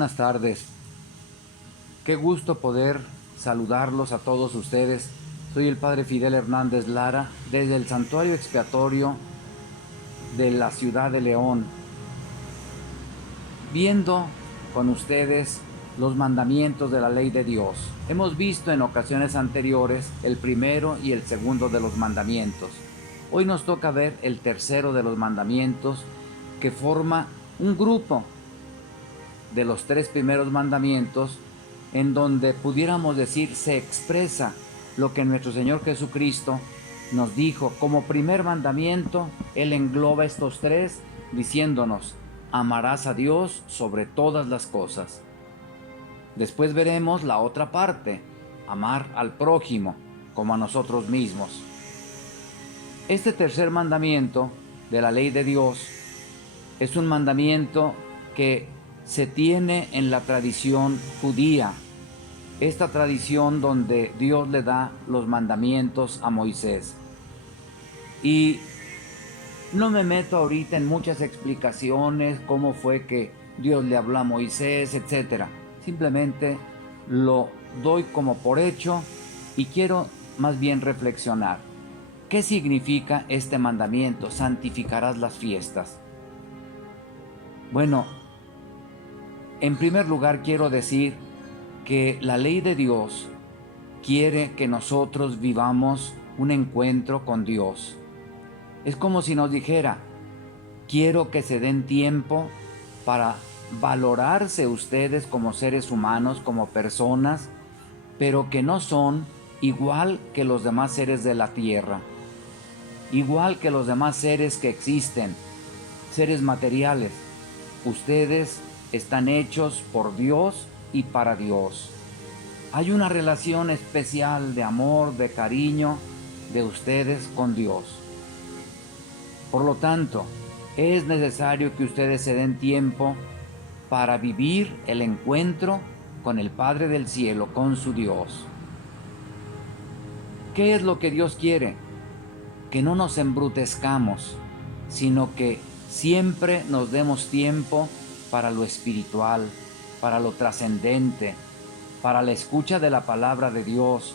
Buenas tardes, qué gusto poder saludarlos a todos ustedes. Soy el Padre Fidel Hernández Lara desde el Santuario Expiatorio de la ciudad de León, viendo con ustedes los mandamientos de la ley de Dios. Hemos visto en ocasiones anteriores el primero y el segundo de los mandamientos. Hoy nos toca ver el tercero de los mandamientos, que forma un grupo de los tres primeros mandamientos, en donde pudiéramos decir se expresa lo que nuestro Señor Jesucristo nos dijo. Como primer mandamiento, Él engloba estos tres diciéndonos: amarás a Dios sobre todas las cosas. Después veremos la otra parte, amar al prójimo como a nosotros mismos. Este tercer mandamiento de la ley de Dios es un mandamiento que se tiene en la tradición judía, esta tradición donde Dios le da los mandamientos a Moisés. Y no me meto ahorita en muchas explicaciones, cómo fue que Dios le habló a Moisés, etc. Simplemente lo doy como por hecho y quiero más bien reflexionar. ¿Qué significa este mandamiento? Santificarás las fiestas. Bueno, en primer lugar quiero decir que la ley de Dios quiere que nosotros vivamos un encuentro con Dios. Es como si nos dijera: quiero que se den tiempo para valorarse ustedes como seres humanos, como personas, pero que no son igual que los demás seres de la tierra, igual que los demás seres que existen, seres materiales. Ustedes están hechos por Dios y para Dios. Hay una relación especial de amor, de cariño de ustedes con Dios. Por lo tanto, es necesario que ustedes se den tiempo para vivir el encuentro con el Padre del Cielo, con su Dios. ¿Qué es lo que Dios quiere? Que no nos embrutezcamos, sino que siempre nos demos tiempo para lo espiritual, para lo trascendente, para la escucha de la palabra de Dios,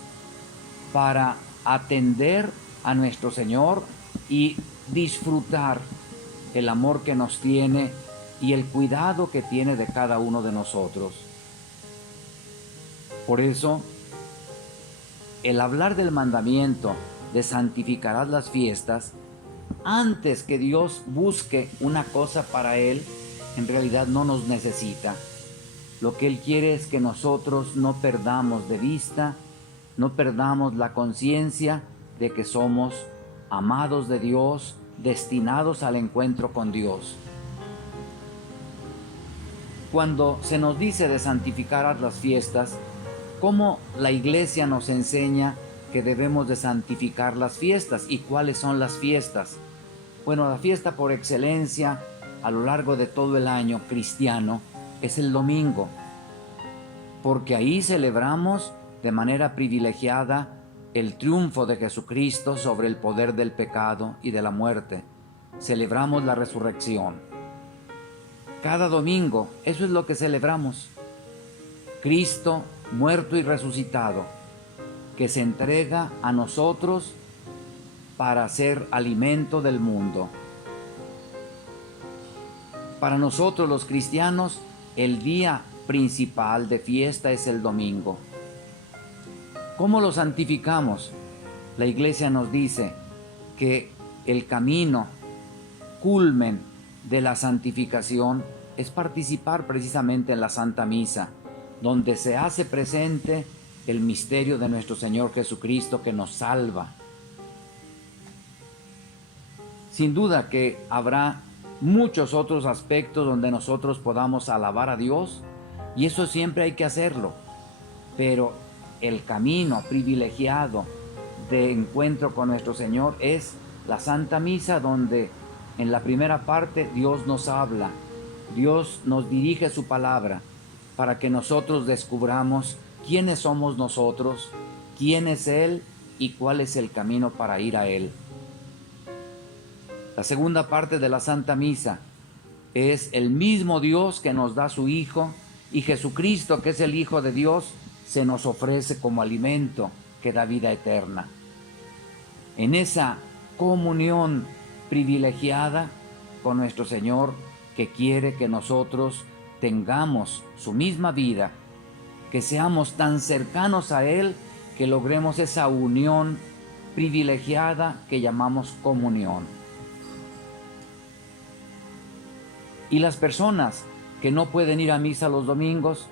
para atender a nuestro Señor y disfrutar el amor que nos tiene y el cuidado que tiene de cada uno de nosotros. Por eso, el hablar del mandamiento de santificarás las fiestas, antes que Dios busque una cosa para Él, en realidad no nos necesita. Lo que Él quiere es que nosotros no perdamos de vista, no perdamos la conciencia de que somos amados de Dios, destinados al encuentro con Dios. Cuando se nos dice de santificar las fiestas, ¿cómo la Iglesia nos enseña que debemos de santificar las fiestas? ¿Y cuáles son las fiestas? Bueno, la fiesta por excelencia a lo largo de todo el año cristiano es el domingo, porque ahí celebramos de manera privilegiada el triunfo de Jesucristo sobre el poder del pecado y de la muerte. Celebramos la resurrección. Cada domingo, eso es lo que celebramos. Cristo muerto y resucitado, que se entrega a nosotros para ser alimento del mundo. Para nosotros los cristianos, el día principal de fiesta es el domingo. ¿Cómo lo santificamos? La Iglesia nos dice que el camino culmen de la santificación es participar precisamente en la Santa Misa, donde se hace presente el misterio de nuestro Señor Jesucristo que nos salva. Sin duda que habrá muchos otros aspectos donde nosotros podamos alabar a Dios, y eso siempre hay que hacerlo, pero el camino privilegiado de encuentro con nuestro Señor es la Santa Misa, donde en la primera parte Dios nos habla, Dios nos dirige su palabra para que nosotros descubramos quiénes somos nosotros, quién es Él y cuál es el camino para ir a Él. La segunda parte de la Santa Misa es el mismo Dios que nos da su Hijo y Jesucristo, que es el Hijo de Dios, se nos ofrece como alimento que da vida eterna. En esa comunión privilegiada con nuestro Señor, que quiere que nosotros tengamos su misma vida, que seamos tan cercanos a Él, que logremos esa unión privilegiada que llamamos comunión. Y las personas que no pueden ir a misa los domingos,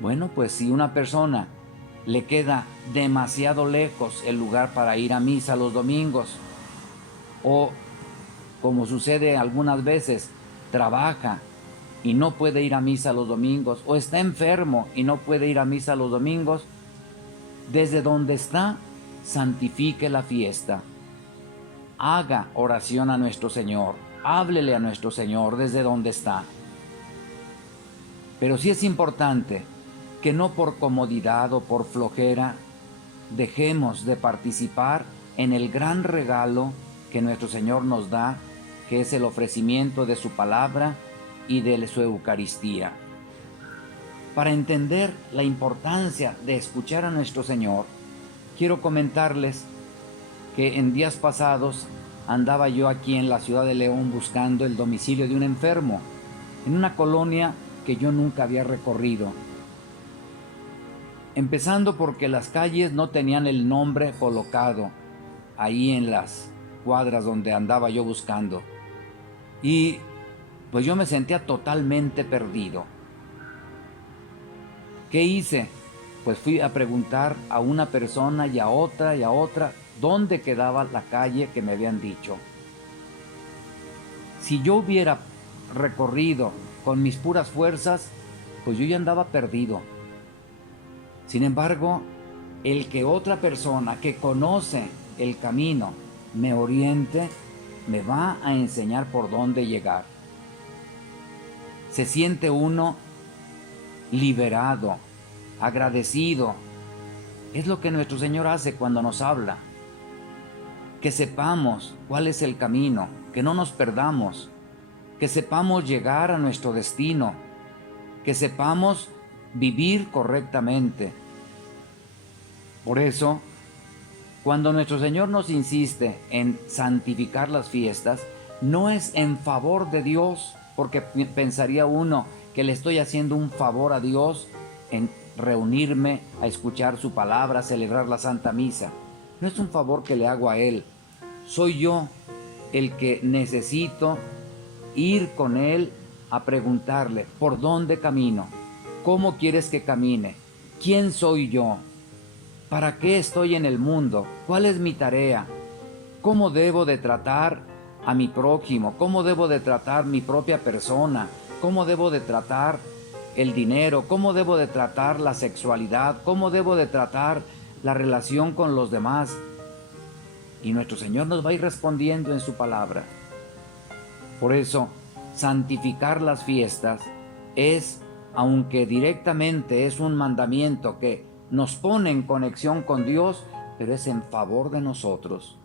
bueno, pues si una persona le queda demasiado lejos el lugar para ir a misa los domingos, o como sucede algunas veces, trabaja y no puede ir a misa los domingos, o está enfermo y no puede ir a misa los domingos, desde donde está, santifique la fiesta. Haga oración a nuestro Señor, háblele a nuestro Señor desde donde está. Pero sí es importante que no por comodidad o por flojera dejemos de participar en el gran regalo que nuestro Señor nos da, que es el ofrecimiento de su palabra y de su Eucaristía. Para entender la importancia de escuchar a nuestro Señor, quiero comentarles que en días pasados andaba yo aquí en la ciudad de León buscando el domicilio de un enfermo, en una colonia que yo nunca había recorrido. Empezando porque las calles no tenían el nombre colocado ahí en las cuadras donde andaba yo buscando. Y pues yo me sentía totalmente perdido. ¿Qué hice? Pues fui a preguntar a una persona y a otra dónde quedaba la calle que me habían dicho. Si yo hubiera recorrido con mis puras fuerzas, pues yo ya andaba perdido. Sin embargo, el que otra persona que conoce el camino me oriente, me va a enseñar por dónde llegar. Se siente uno liberado, agradecido. Es lo que nuestro Señor hace cuando nos habla. Que sepamos cuál es el camino, que no nos perdamos, que sepamos llegar a nuestro destino, que sepamos vivir correctamente. Por eso, cuando nuestro Señor nos insiste en santificar las fiestas, no es en favor de Dios, porque pensaría uno que le estoy haciendo un favor a Dios en reunirme a escuchar su palabra, a celebrar la Santa Misa. No es un favor que le hago a Él. Soy yo el que necesito ir con Él a preguntarle por dónde camino, cómo quieres que camine, quién soy yo, para qué estoy en el mundo, cuál es mi tarea, cómo debo de tratar a mi prójimo, cómo debo de tratar mi propia persona, cómo debo de tratar el dinero, cómo debo de tratar la sexualidad, cómo debo de tratar la relación con los demás. Y nuestro Señor nos va a ir respondiendo en su palabra. Por eso, santificar las fiestas es, aunque directamente es un mandamiento que nos pone en conexión con Dios, pero es en favor de nosotros.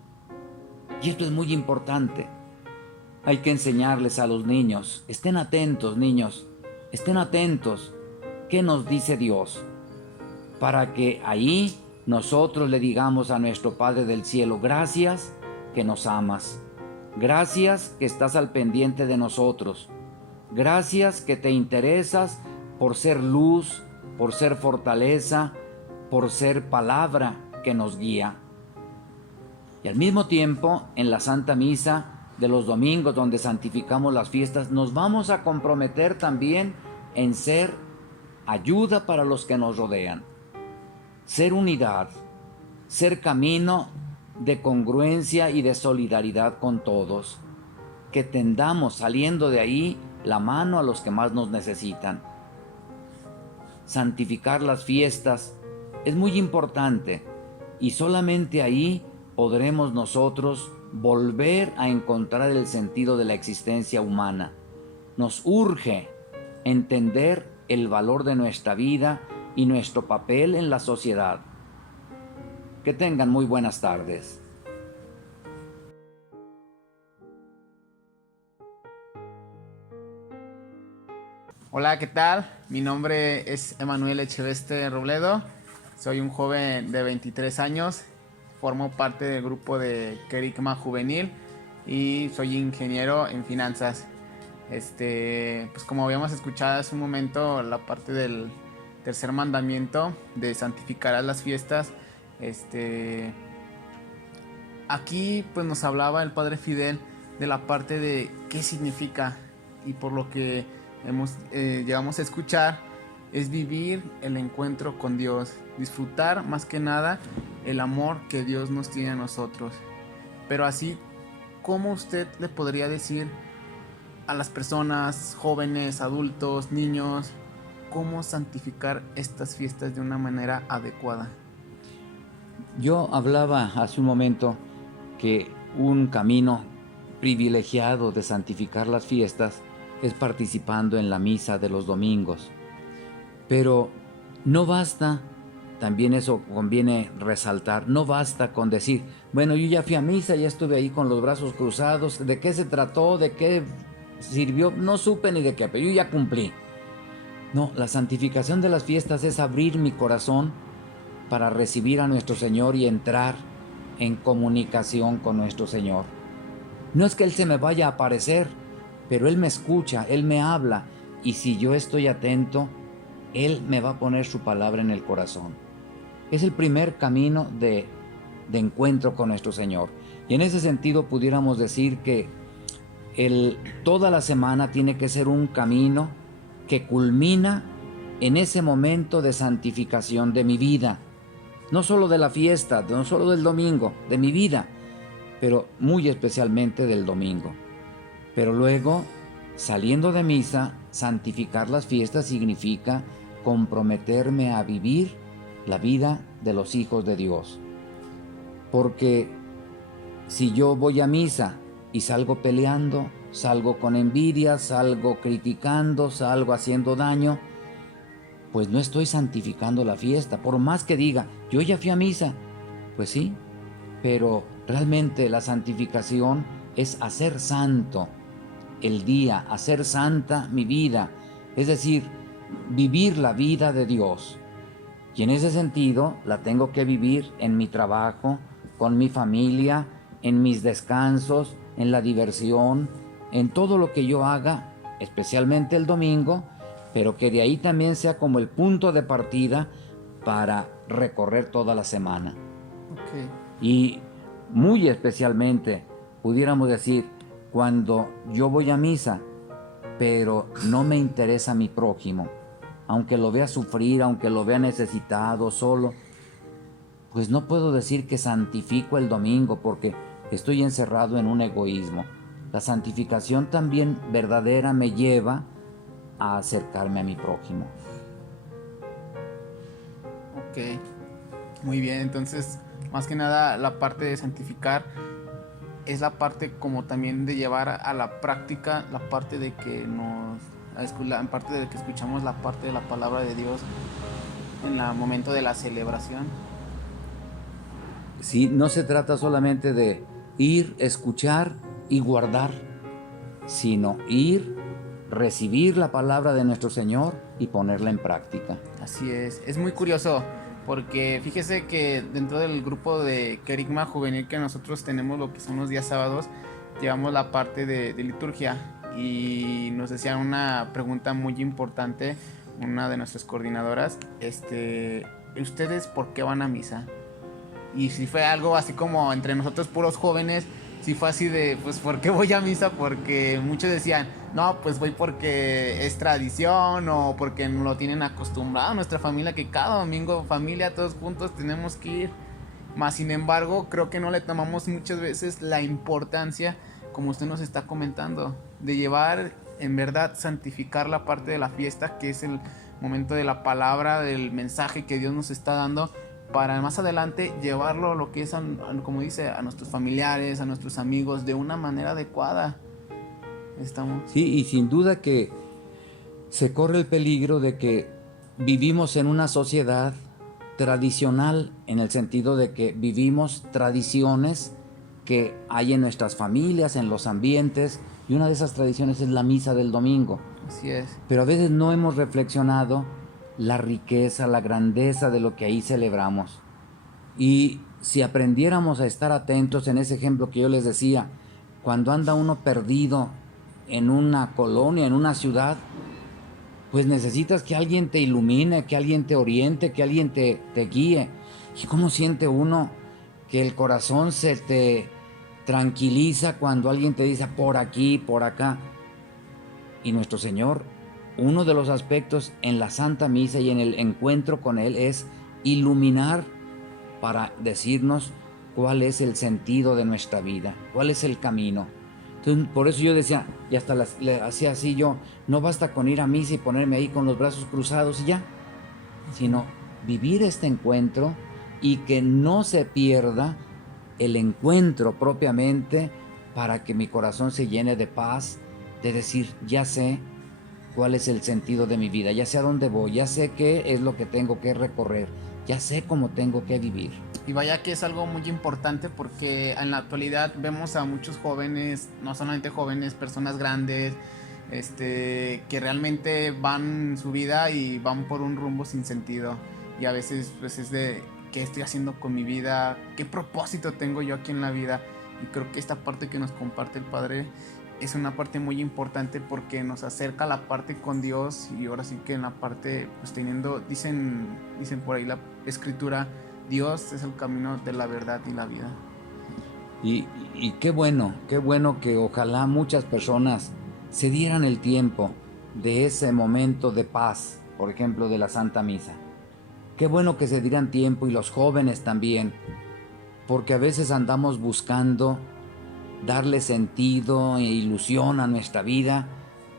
Y esto es muy importante. Hay que enseñarles a los niños. Estén atentos, niños. Estén atentos. ¿Qué nos dice Dios? Para que ahí nosotros le digamos a nuestro Padre del cielo: gracias que nos amas. Gracias que estás al pendiente de nosotros. Gracias que te interesas por ser luz, por ser fortaleza, por ser palabra que nos guía. Y al mismo tiempo, en la Santa Misa de los domingos, donde santificamos las fiestas, nos vamos a comprometer también en ser ayuda para los que nos rodean, ser unidad, ser camino de congruencia y de solidaridad con todos, que tendamos saliendo de ahí la mano a los que más nos necesitan. Santificar las fiestas es muy importante y solamente ahí podremos nosotros volver a encontrar el sentido de la existencia humana. Nos urge entender el valor de nuestra vida y nuestro papel en la sociedad. Que tengan muy buenas tardes. Hola, ¿qué tal? Mi nombre es Emanuel Echeveste Robledo. Soy un joven de 23 años. Formo parte del grupo de Querigma Juvenil y soy ingeniero en finanzas. Pues como habíamos escuchado hace un momento, la parte del tercer mandamiento de santificar las fiestas. Aquí pues nos hablaba el Padre Fidel de la parte de qué significa, y por lo que llegamos a escuchar es vivir el encuentro con Dios, disfrutar más que nada el amor que Dios nos tiene a nosotros. Pero así, ¿cómo usted le podría decir a las personas, jóvenes, adultos, niños, cómo santificar estas fiestas de una manera adecuada? Yo hablaba hace un momento que un camino privilegiado de santificar las fiestas es participando en la misa de los domingos. Pero no basta, también eso conviene resaltar, no basta con decir, bueno, yo ya fui a misa, ya estuve ahí con los brazos cruzados, ¿de qué se trató? ¿De qué sirvió? No supe ni de qué, pero yo ya cumplí. No, la santificación de las fiestas es abrir mi corazón para recibir a nuestro Señor y entrar en comunicación con nuestro Señor. No es que Él se me vaya a aparecer, pero Él me escucha, Él me habla, y si yo estoy atento, Él me va a poner su palabra en el corazón. Es el primer camino de encuentro con nuestro Señor. Y en ese sentido pudiéramos decir que toda la semana tiene que ser un camino que culmina en ese momento de santificación de mi vida. No solo de la fiesta, no solo del domingo, de mi vida, pero muy especialmente del domingo. Pero luego, saliendo de misa, santificar las fiestas significa comprometerme a vivir la vida de los hijos de Dios. Porque si yo voy a misa y salgo peleando, salgo con envidia, salgo criticando, salgo haciendo daño, pues no estoy santificando la fiesta. Por más que diga, yo ya fui a misa, pues sí, pero realmente la santificación es hacer santo el día, hacer santa mi vida, es decir, vivir la vida de Dios. Y en ese sentido la tengo que vivir en mi trabajo, con mi familia, en mis descansos, en la diversión, en todo lo que yo haga, especialmente el domingo, pero que de ahí también sea como el punto de partida para recorrer toda la semana. Okay. Y muy especialmente, pudiéramos decir, cuando yo voy a misa, pero no me interesa mi prójimo, aunque lo vea sufrir, aunque lo vea necesitado, solo, pues no puedo decir que santifico el domingo porque estoy encerrado en un egoísmo. La santificación también verdadera me lleva a acercarme a mi prójimo. Ok, muy bien. Entonces, más que nada, la parte de santificar es la parte como también de llevar a la práctica la parte de que en parte de que escuchamos la parte de la palabra de Dios en el momento de la celebración. Sí, no se trata solamente de ir, escuchar y guardar, sino ir, recibir la palabra de nuestro Señor y ponerla en práctica. Así es muy curioso porque fíjese que dentro del grupo de Querigma Juvenil que nosotros tenemos, lo que son los días sábados, llevamos la parte de liturgia, y nos decían una pregunta muy importante, una de nuestras coordinadoras, ¿ustedes por qué van a misa? Y si fue algo así como entre nosotros puros jóvenes, sí fue así de, pues, ¿por qué voy a misa? Porque muchos decían, no, pues voy porque es tradición o porque nos lo tienen acostumbrado nuestra familia, que cada domingo familia todos juntos tenemos que ir. Más sin embargo, creo que no le tomamos muchas veces la importancia, como usted nos está comentando, de llevar, en verdad, santificar la parte de la fiesta, que es el momento de la palabra, del mensaje que Dios nos está dando, para más adelante llevarlo a lo que es, como dice, a nuestros familiares, a nuestros amigos, de una manera adecuada. Sí, y sin duda que se corre el peligro de que vivimos en una sociedad tradicional, en el sentido de que vivimos tradiciones que hay en nuestras familias, en los ambientes, y una de esas tradiciones es la misa del domingo. Así es. Pero a veces no hemos reflexionado la riqueza, la grandeza de lo que ahí celebramos. Y si aprendiéramos a estar atentos en ese ejemplo que yo les decía, cuando anda uno perdido en una colonia, en una ciudad, pues necesitas que alguien te ilumine, que alguien te oriente, que alguien te guíe. ¿Y cómo siente uno que el corazón se te tranquiliza cuando alguien te dice por aquí, por acá? Y nuestro Señor, uno de los aspectos en la Santa Misa y en el encuentro con Él es iluminar para decirnos cuál es el sentido de nuestra vida, cuál es el camino. Entonces, por eso yo decía, y hasta le hacía así yo, no basta con ir a misa y ponerme ahí con los brazos cruzados y ya, sino vivir este encuentro y que no se pierda el encuentro propiamente, para que mi corazón se llene de paz, de decir, ya sé cuál es el sentido de mi vida, ya sé a dónde voy, ya sé qué es lo que tengo que recorrer, ya sé cómo tengo que vivir. Y vaya que es algo muy importante, porque en la actualidad vemos a muchos jóvenes, no solamente jóvenes, personas grandes, que realmente van su vida y van por un rumbo sin sentido. Y a veces pues es de, ¿qué estoy haciendo con mi vida? ¿Qué propósito tengo yo aquí en la vida? Y creo que esta parte que nos comparte el Padre es una parte muy importante, porque nos acerca a la parte con Dios. Y ahora sí que en la parte, pues teniendo, dicen por ahí la escritura, Dios es el camino de la verdad y la vida. Y qué bueno que ojalá muchas personas se dieran el tiempo de ese momento de paz, por ejemplo, de la Santa Misa. Qué bueno que se dieran tiempo, y los jóvenes también, porque a veces andamos buscando darle sentido e ilusión a nuestra vida,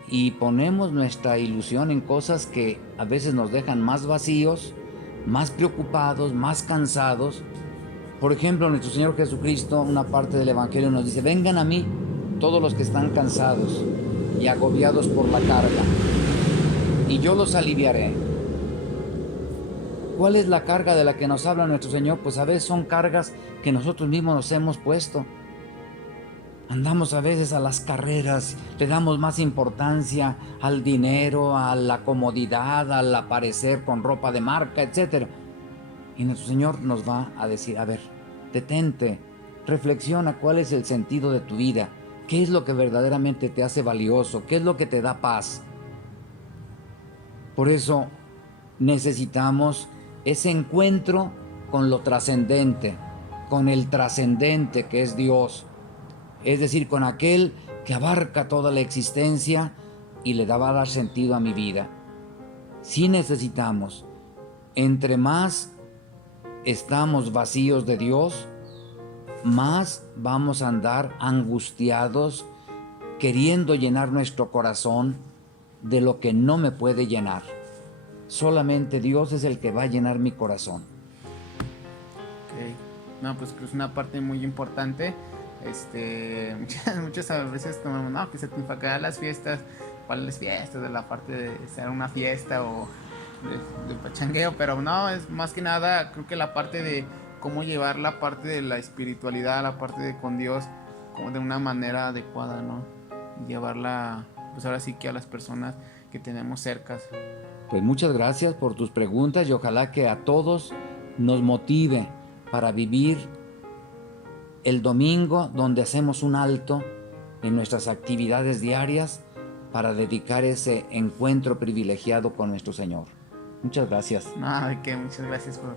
y ponemos nuestra ilusión en cosas que a veces nos dejan más vacíos, más preocupados, más cansados. Por ejemplo, nuestro Señor Jesucristo, una parte del Evangelio nos dice, vengan a mí todos los que están cansados y agobiados por la carga, y yo los aliviaré. ¿Cuál es la carga de la que nos habla nuestro Señor? Pues a veces son cargas que nosotros mismos nos hemos puesto. Andamos a veces a las carreras, le damos más importancia al dinero, a la comodidad, al aparecer con ropa de marca, etc. Y nuestro Señor nos va a decir, a ver, detente, reflexiona cuál es el sentido de tu vida, qué es lo que verdaderamente te hace valioso, qué es lo que te da paz. Por eso necesitamos ese encuentro con lo trascendente, con el trascendente que es Dios. Es decir, con aquel que abarca toda la existencia y le va a dar sentido a mi vida. Sí necesitamos, entre más estamos vacíos de Dios, más vamos a andar angustiados, queriendo llenar nuestro corazón de lo que no me puede llenar. Solamente Dios es el que va a llenar mi corazón. Okay. No, pues es una parte muy importante. Muchas veces tomamos, no, que se te enfocan las fiestas. ¿Cuáles fiestas? De la parte de ser una fiesta o de pachangueo, pero no, es más que nada, creo que la parte de cómo llevar la parte de la espiritualidad, la parte de con Dios, como de una manera adecuada, ¿no? Y llevarla, pues ahora sí que a las personas que tenemos cercas. Pues muchas gracias por tus preguntas, y ojalá que a todos nos motive para vivir el domingo, donde hacemos un alto en nuestras actividades diarias para dedicar ese encuentro privilegiado con nuestro Señor. Muchas gracias. No, de qué, muchas gracias por